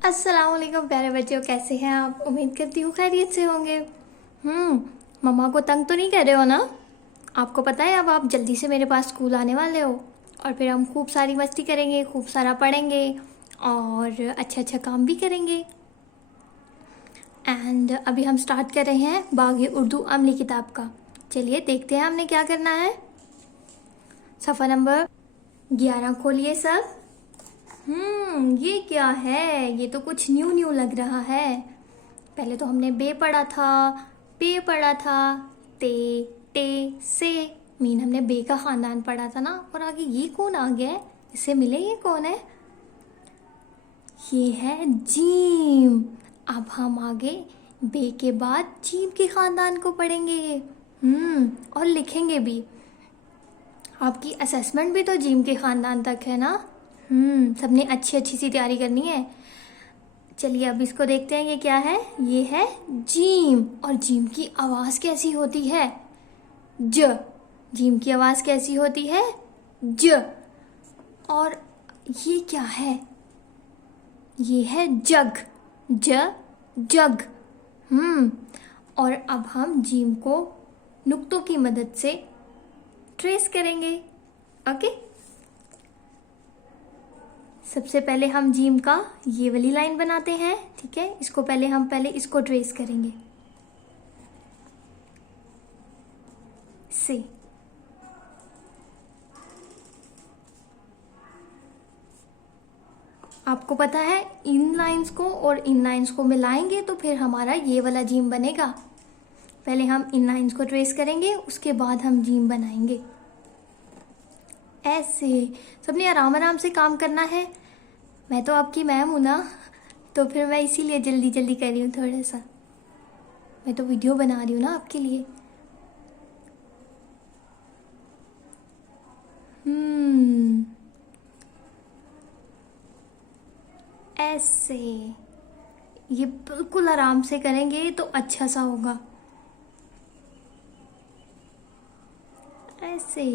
अस्सलाम वालेकुम प्यारे बच्चों, कैसे हैं आप? उम्मीद करती हूँ खैरियत से होंगे। मम्मा को तंग तो नहीं कर रहे हो ना? आपको पता है अब आप जल्दी से मेरे पास स्कूल आने वाले हो और फिर हम खूब सारी मस्ती करेंगे, खूब सारा पढ़ेंगे और अच्छा अच्छा काम भी करेंगे। एंड अभी हम स्टार्ट कर रहे हैं बाग़ उर्दू अमली किताब का। चलिए देखते हैं हमने क्या करना है। सफ़ा नंबर 11 खोलिए सब। ये क्या है? ये तो कुछ न्यू न्यू लग रहा है। पहले तो हमने बे पढ़ा था, पे पढ़ा था, ते, टे, से मीन हमने बे का खानदान पढ़ा था ना। और आगे ये कौन आ गया है? इससे मिले ये कौन है? ये है जीम। अब हम आगे बे के बाद जीम के खानदान को पढ़ेंगे। और लिखेंगे भी। आपकी असेसमेंट भी तो जीम के खानदान तक है ना। सबने अच्छी अच्छी सी तैयारी करनी है। चलिए अब इसको देखते हैं ये क्या है। ये है जीम। और जीम की आवाज़ कैसी होती है? ज। जीम की आवाज़ कैसी होती है? ज। और ये क्या है? ये है जग। ज, जग। और अब हम जीम को नुक्तों की मदद से ट्रेस करेंगे। ओके, सबसे पहले हम जीम का ये वाली लाइन बनाते हैं। ठीक है, इसको पहले इसको ट्रेस करेंगे से। आपको पता है इन लाइंस को और इन लाइंस को मिलाएंगे तो फिर हमारा ये वाला जीम बनेगा। पहले हम इन लाइंस को ट्रेस करेंगे, उसके बाद हम जीम बनाएंगे। ऐसे सबने आराम आराम से काम करना है। मैं तो आपकी मैम हूँ ना, तो फिर मैं इसीलिए जल्दी जल्दी कर रही हूँ थोड़ा सा। मैं तो वीडियो बना रही हूँ ना आपके लिए। ऐसे ये बिल्कुल आराम से करेंगे तो अच्छा सा होगा। ऐसे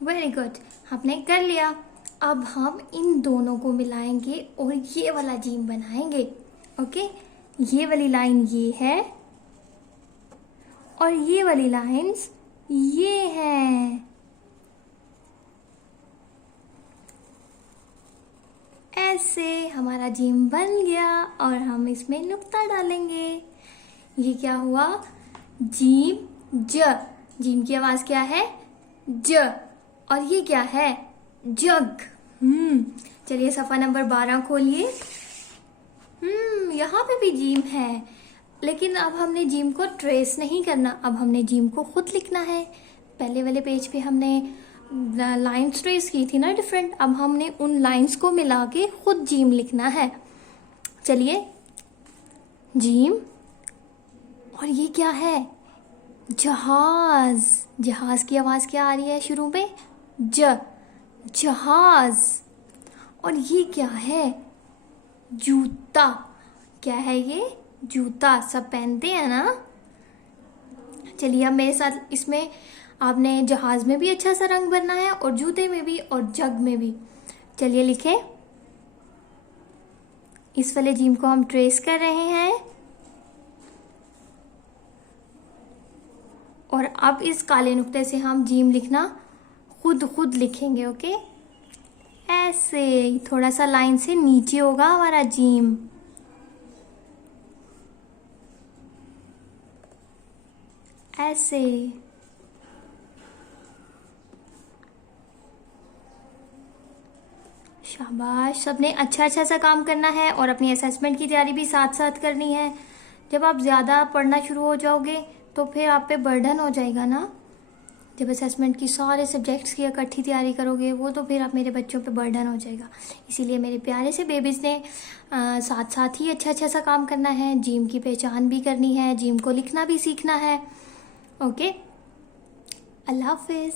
वेरी गुड, आपने कर लिया। अब हम इन दोनों को मिलाएंगे और ये वाला जीम बनाएंगे। ओके, ये वाली लाइन ये है और ये वाली लाइंस ये है। ऐसे हमारा जीम बन गया और हम इसमें नुक्ता डालेंगे। ये क्या हुआ? जीम ज। जीम की आवाज क्या है? ज। और ये क्या है? जग। चलिए सफ़ा नंबर 12 खोलिए। यहाँ पे भी जीम है, लेकिन अब हमने जीम को ट्रेस नहीं करना, अब हमने जीम को खुद लिखना है। पहले वाले पेज पे हमने लाइंस ट्रेस की थी ना डिफरेंट, अब हमने उन लाइंस को मिला के खुद जीम लिखना है। चलिए जीम। और ये क्या है? जहाज। जहाज की आवाज़ क्या आ रही है शुरू में? ज। जहाज। और ये क्या है? जूता। क्या है ये? जूता। सब पहनते हैं ना। चलिए अब मेरे साथ इसमें आपने जहाज में भी अच्छा सा रंग भरना है और जूते में भी और जग में भी। चलिए लिखें। इस वाले जीम को हम ट्रेस कर रहे हैं और अब इस काले नुक्ते से हम जीम लिखना खुद लिखेंगे। ओके, ऐसे थोड़ा सा लाइन से नीचे होगा हमारा जीम। ऐसे शाबाश, सबने अच्छा अच्छा सा काम करना है और अपनी असेसमेंट की तैयारी भी साथ साथ करनी है। जब आप ज़्यादा पढ़ना शुरू हो जाओगे तो फिर आप पे बर्डन हो जाएगा ना। जब असेसमेंट की सारे सब्जेक्ट्स की इकट्ठी तैयारी करोगे वो तो फिर आप मेरे बच्चों पे बर्डन हो जाएगा। इसीलिए मेरे प्यारे से बेबीज़ ने साथ साथ ही अच्छा अच्छा सा काम करना है। जीम की पहचान भी करनी है, जीम को लिखना भी सीखना है। ओके, अल्लाह हाफिज़।